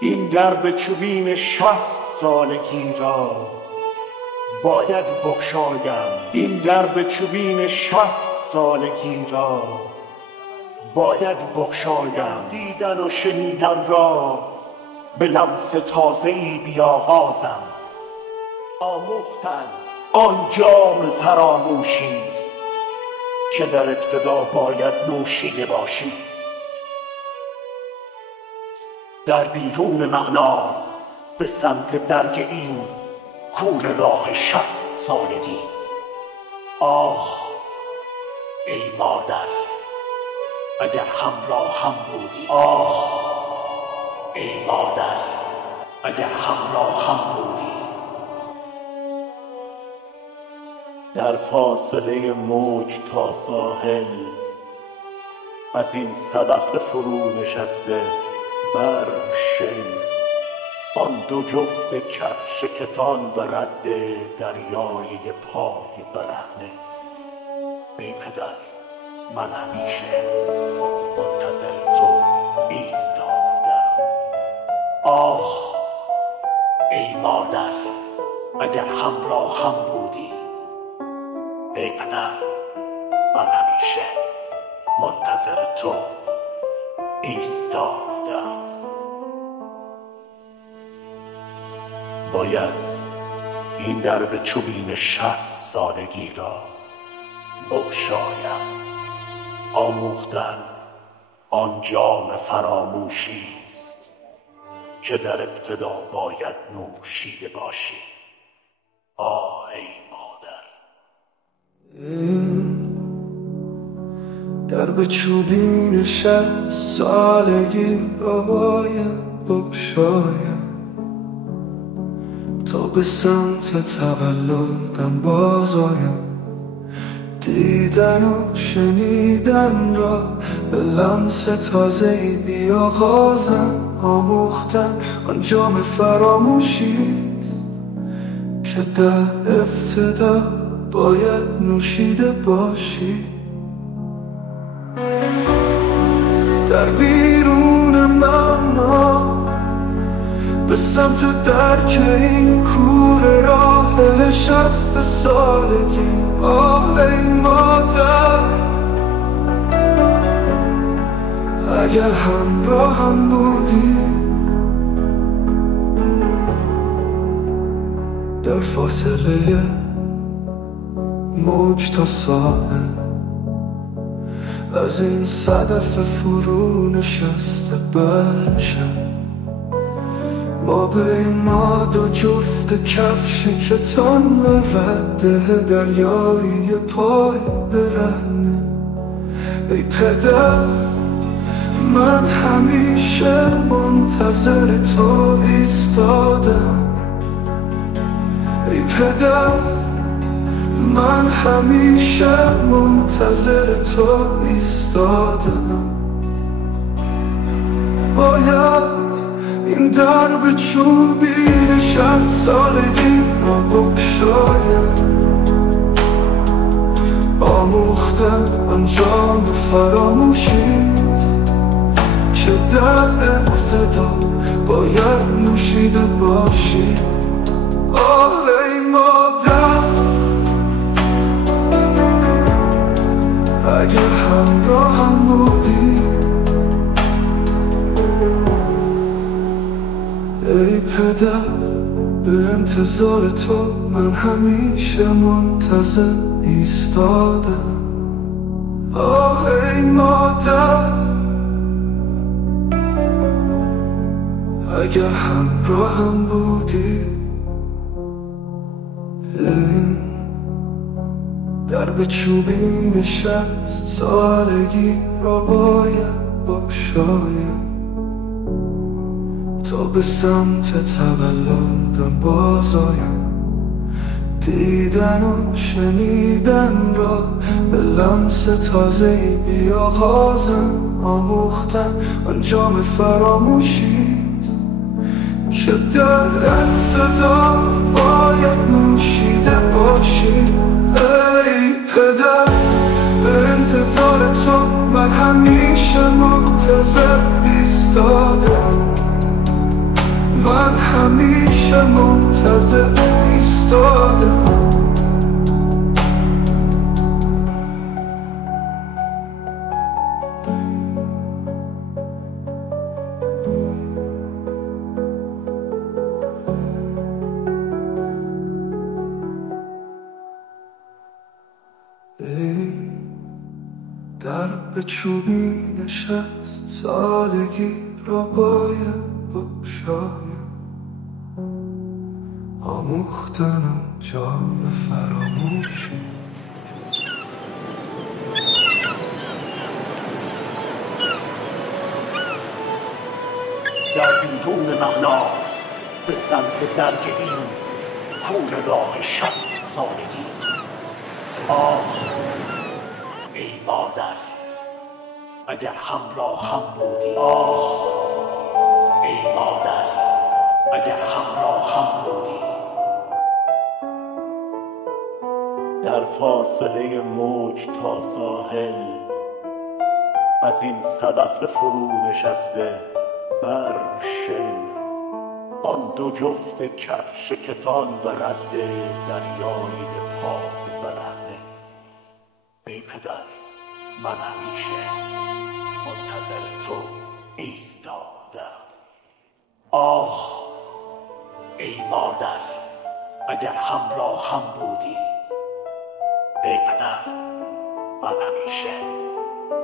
این درب چوبین 60 سالگی را باید بگشایم. این درب چوبین 60 سالگی را باید بگشایم. دیدن و شنیدن را به لمس تازه‌ای بیاغازم. آموختن آن جام فراموشی است که در ابتدا باید نوشیده باشی. در بیرون معنا به سمت درک این کور راه 60 سالگی. آه ای مادر اگر همراهم بودی. آه ای مادر اگر همراهم بودی. در فاصله موج تا ساحل از این صدف فرو نشسته بر شن آن دو جفت کفش کتان و رد دریای پای برهنه. ای پدر من همیشه منتظر تو ایستادم. آه ای مادر اگر همراهم بودی. ای پدر من همیشه منتظر تو ایستادم. باید این درب چوبین 60 سالگی را بگشایم. آموختن آن جام فراموشی است که در ابتدا باید نوشیده باشی. آه ای مادر. درب چوبین 60 سالگی را باید بگشایم تا به سمت تولدم باز آیم. دیدن و شنیدن را به لمس تازه‌ای بیاغازم. آموختن آن جام فراموشیست که در ابتدا باید نوشیده باشی. در بیرون معنا به سمت درک این کور راه 60 سالگی. آه ای مادر اگر همراهم بودی. در فاصله موج تا ساحل از این صدف فرو نشسته برشم ما بین ما دو جفت کفش کتان و رد دریای پای برهنه. ای پدر من همیشه منتظر تو ایستادم. ای پدر من همیشه منتظر تو ایستادم. باید این درب چوبین 60 سالگی را بگشایم. آموختن آن جام فراموشیست که در ابتدا باید نوشیده باشی. آه ای مادر اگر همراهم بودی. ای پدر به انتظار تو من همیشه منتظر ایستادم. آه ای مادر اگر همراهم بودی. این درب چوبین 60 سالگی را باید بگشایم تا به سمت تولدم باز آیم. دیدن و شنیدن را به لمس تازه‌ای بیاغازم. آموختن آن جام فراموشیست که در ابتدا باید نوشیده باشی. ای پدر به انتظار تو من همیشه منتظر ایستادم. من همیشه منتظر ایستادم. در به چوبی نشست سالگی را باید بگشایم. آموختنم جام فراموشی. در بیرون معنا به سمت درک این کور راه 60 سالگی. آه ای مادر اگر همراه هم بودی. آه ای مادر اگر همراه هم بودی. در فاصله موج تا ساحل از این صدف فرو نشسته بر شن، آن دو جفت کفش کتان و رد دریای پای برنده. ای پدر من همیشه منتظر تو ایستادم. آه ای مادر اگر همراه هم بودی. ای پدر من همیشه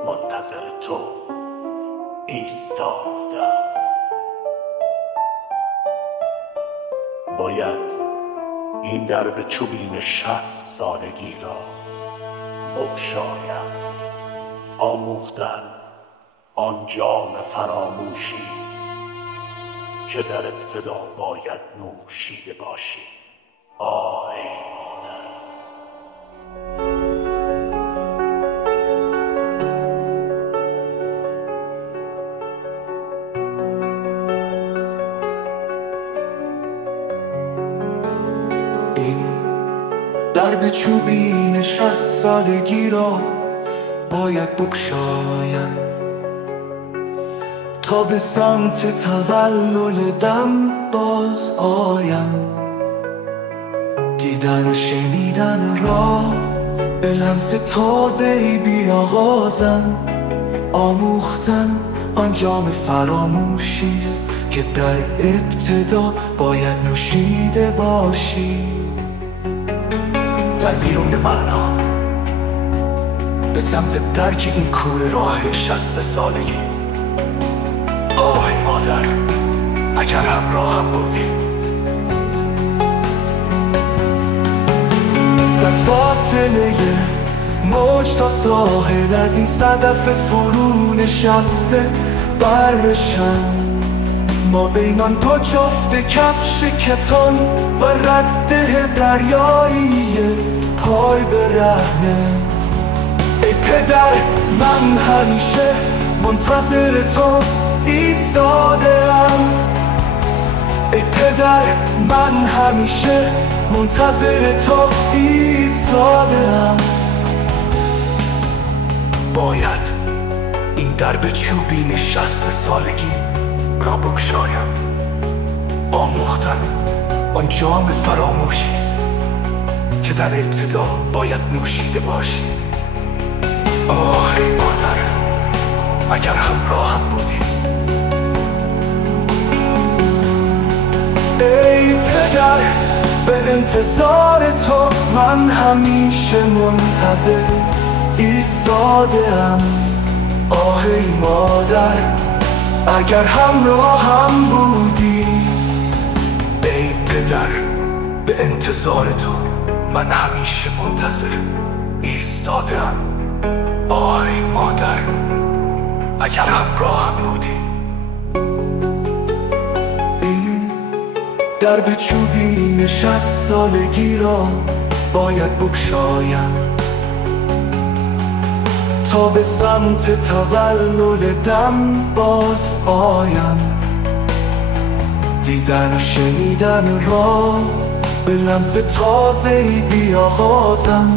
منتظر تو ایستادم. باید این درب چوبین 60 سالگی را بگشایم. آموختن آن جام فراموشی است که در ابتدا باید نوشیده باشی. آه ای مادر. این درب چوبین 60 سالگی را باید بگشایم تا به سمت تولدم باز آیم. دیدن و شنیدن را به لمس تازه‌ای بیاغازم. آموختن آن جام فراموشی است که در ابتدا باید نوشیده باشی. در بیرون معنا به سمت درک این کوره راه 60 سالگی. آه مادر اگر همراهم بودی. در فاصله موج تا ساحل از این صدف فرو نشسته برشن، ما بینان دو جفت کفش کتان و رده دریایی پای برهنه. ای پدر من همیشه منتظر تو ایستادم. ای پدر من همیشه منتظر تو ایستادم. باید این درب چوبین 60 سالگی را بگشایم. آموختن آن جام فراموشی است که در ابتدا باید نوشیده باشی. آه ای مادر اگر همراهم بودی. ای پدر به انتظار تو من همیشه منتظر ایستادم. آه ای مادر اگر همراهم بودی. ای پدر به انتظار تو من همیشه منتظر ایستادم. آه ای مادر اگر همراهم بودی. این درب چوبین 60 سالگی را باید بگشایم تا به سمت تولدم باز آیم. دیدن و شنیدن را به لمس تازه‌ای بیاغازم.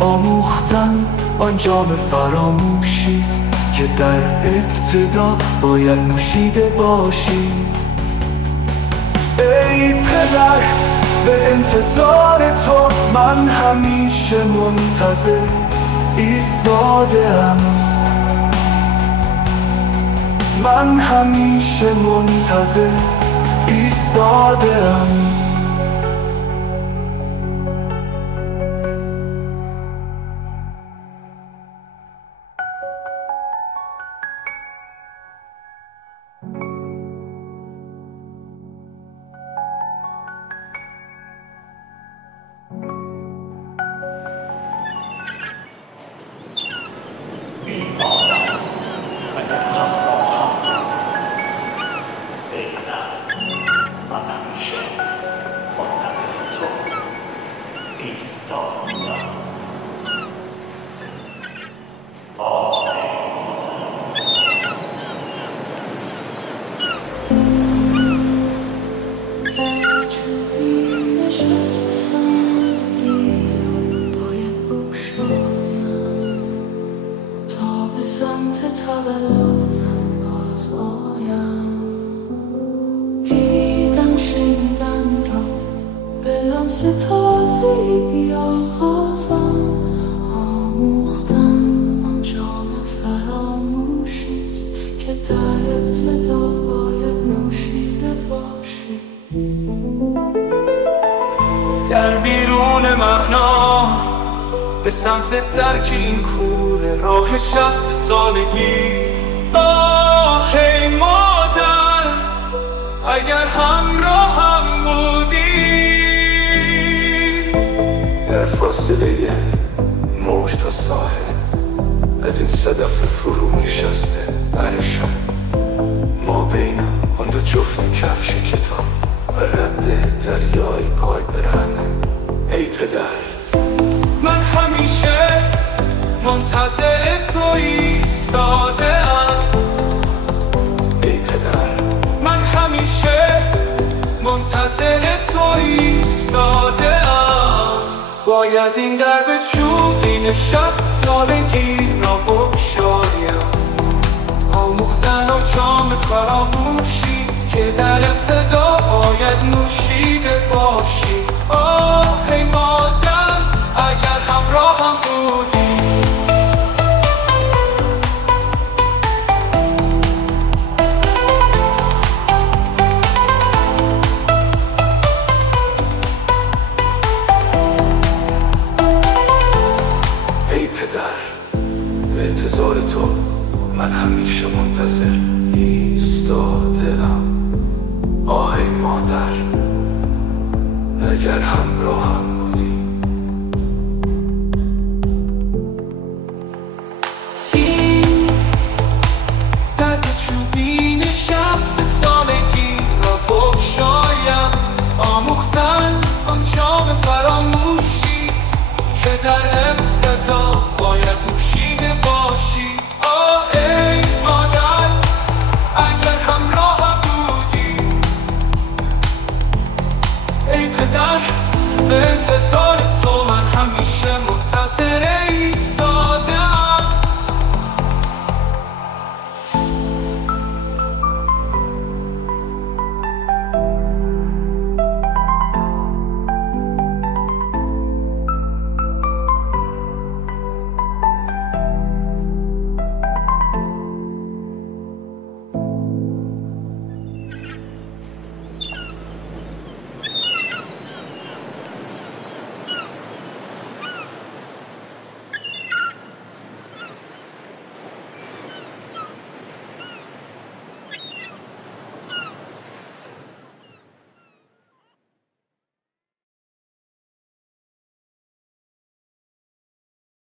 آموختن آن جام فراموشی است که در ابتدا باید نوشیده باشی. پدر، به انتظار تو من همیشه منتظر ایستاده‌ام. من همیشه منتظر ایستاده‌ام. در بیرون معنا به سمت درک این کوره راه 60 سالگی. آه ای مادر اگر همراهم بودی. در فاصله موج تا ساحل از این صدف فرو نشسته برشم، ما بین آن دو جفت کفش کتاب و رد دریای پای برهنه. ای پدر، من همیشه منتظر تو ایستاده‌ام. ای پدر، من همیشه منتظر تو ایستاده‌ام. باید این درب چوبین 60 سالگی را بگشایم. آموختن و جام فراموشیست که در ابتدا باید نوشیده باشی. آه ای مادر اگر همراهم بودی. ای پدر، به انتظار تو من همیشه منتظر ایستاده‌ام. آه ای مادر اگر همراهم بودی. این درد چوبین 60 سالگی را بگشایم. آموختن آن جام فراموشیست که در ابتدا باید